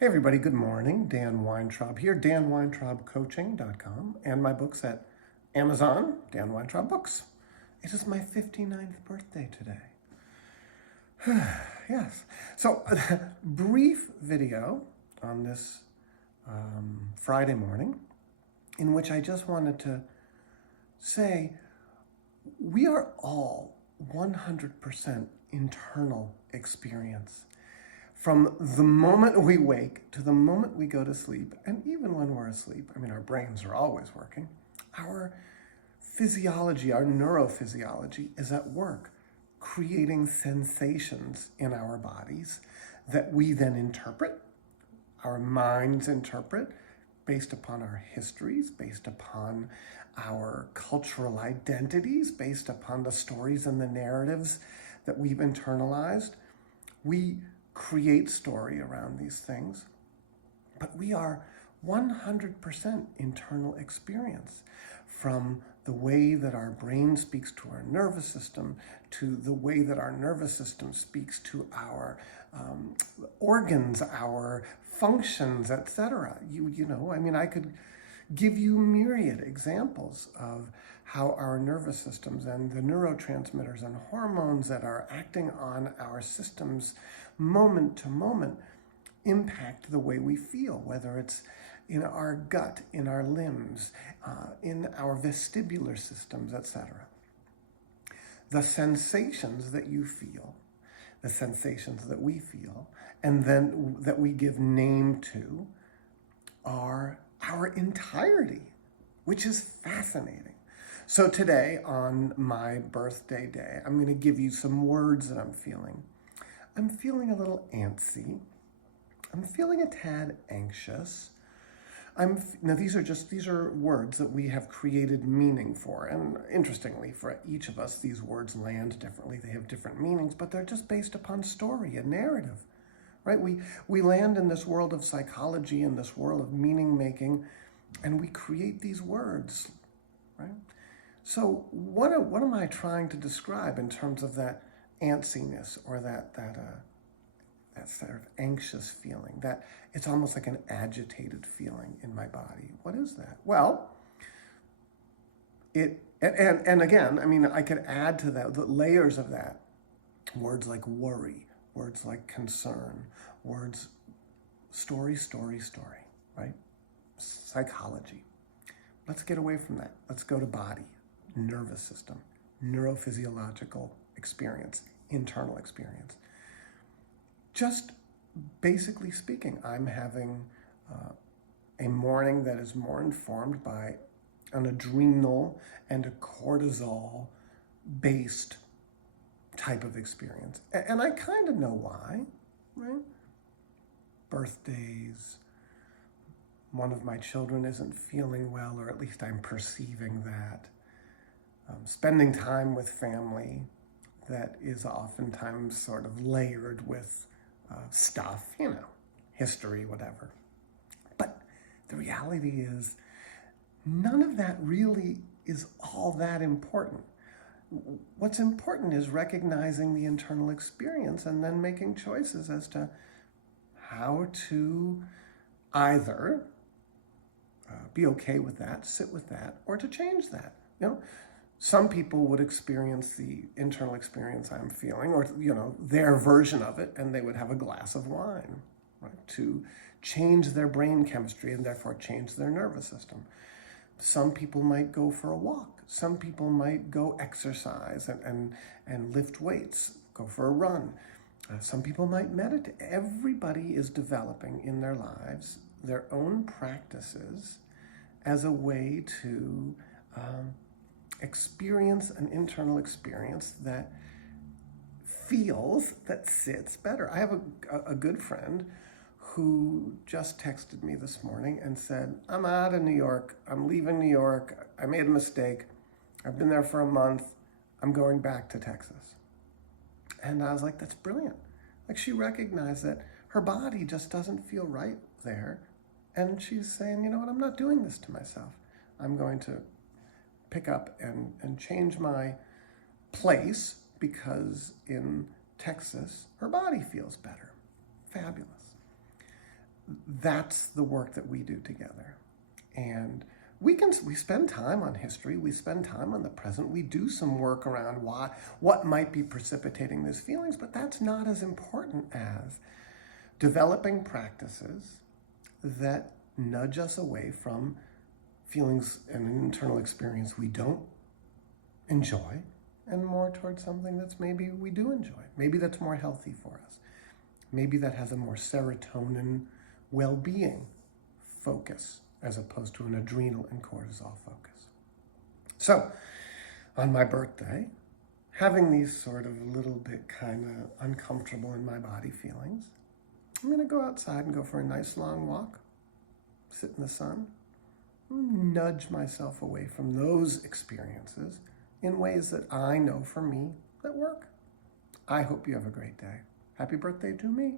Hey everybody, good morning. Dan Weintraub here, danweintraubcoaching.com, and my books at Amazon, Dan Weintraub Books. It is my 59th birthday today. Yes. So, brief video on this Friday morning in which I just wanted to say we are all 100% internal experience. From the moment we wake to the moment we go to sleep, and even when we're asleep, our brains are always working, our physiology, our neurophysiology is at work, creating sensations in our bodies that we then interpret, our minds interpret, based upon our histories, based upon our cultural identities, based upon the stories and the narratives that we've internalized. We create story around these things, but we are 100% internal experience, from the way that our brain speaks to our nervous system to the way that our nervous system speaks to our organs, our functions, etc. I could give you myriad examples of how our nervous systems and the neurotransmitters and hormones that are acting on our systems moment to moment impact the way we feel, whether it's in our gut, in our limbs, in our vestibular systems, etc. The sensations that you feel, the sensations that we feel, and then that we give name to, are our entirety, which is fascinating. So today, on my birthday day, I'm going to give you some words that I'm feeling. I'm feeling a little antsy. I'm feeling a tad anxious. Now these are words that we have created meaning for, and interestingly, for each of us, these words land differently. They have different meanings, but they're just based upon story and narrative, right? We land in this world of psychology, in this world of meaning making, and we create these words, right? So what am I trying to describe in terms of that antsiness, or that sort of anxious feeling, that it's almost like an agitated feeling in my body? What is that? Well, and again, I could add to that the layers of that, words like worry, words like concern, words, story, right? Psychology. Let's get away from that. Let's go to body, nervous system, neurophysiological experience, internal experience. Just basically speaking, I'm having a morning that is more informed by an adrenal and a cortisol-based type of experience. And I kind of know why, right? Birthdays, one of my children isn't feeling well, or at least I'm perceiving that. Spending time with family that is oftentimes sort of layered with stuff, history, whatever. But the reality is, none of that really is all that important. What's important is recognizing the internal experience and then making choices as to how to either be okay with that, sit with that, or to change that. Some people would experience the internal experience I'm feeling, or their version of it, and they would have a glass of wine, right, to change their brain chemistry and therefore change their nervous system. Some people might go for a walk. Some people might go exercise and lift weights, go for a run. Some people might meditate. Everybody is developing in their lives their own practices as a way to experience an internal experience that feels, that sits better. I have a good friend who just texted me this morning and said, I'm out of New York. I'm leaving New York. I made a mistake. I've been there for a month. I'm going back to Texas. And I was like, that's brilliant. Like, she recognized that her body just doesn't feel right there. And she's saying, you know what, I'm not doing this to myself. I'm going to pick up and change my place, because in Texas, her body feels better. Fabulous. that's the work that we do together. And we spend time on history, we spend time on the present, we do some work around what might be precipitating these feelings, but that's not as important as developing practices that nudge us away from feelings and an internal experience we don't enjoy, and more towards something that's maybe we do enjoy. Maybe that's more healthy for us. Maybe that has a more serotonin well-being focus as opposed to an adrenal and cortisol focus. So, on my birthday, having these sort of little bit kind of uncomfortable in my body feelings, I'm going to go outside and go for a nice long walk, sit in the sun, nudge myself away from those experiences in ways that I know for me that work. I hope you have a great day. Happy birthday to me.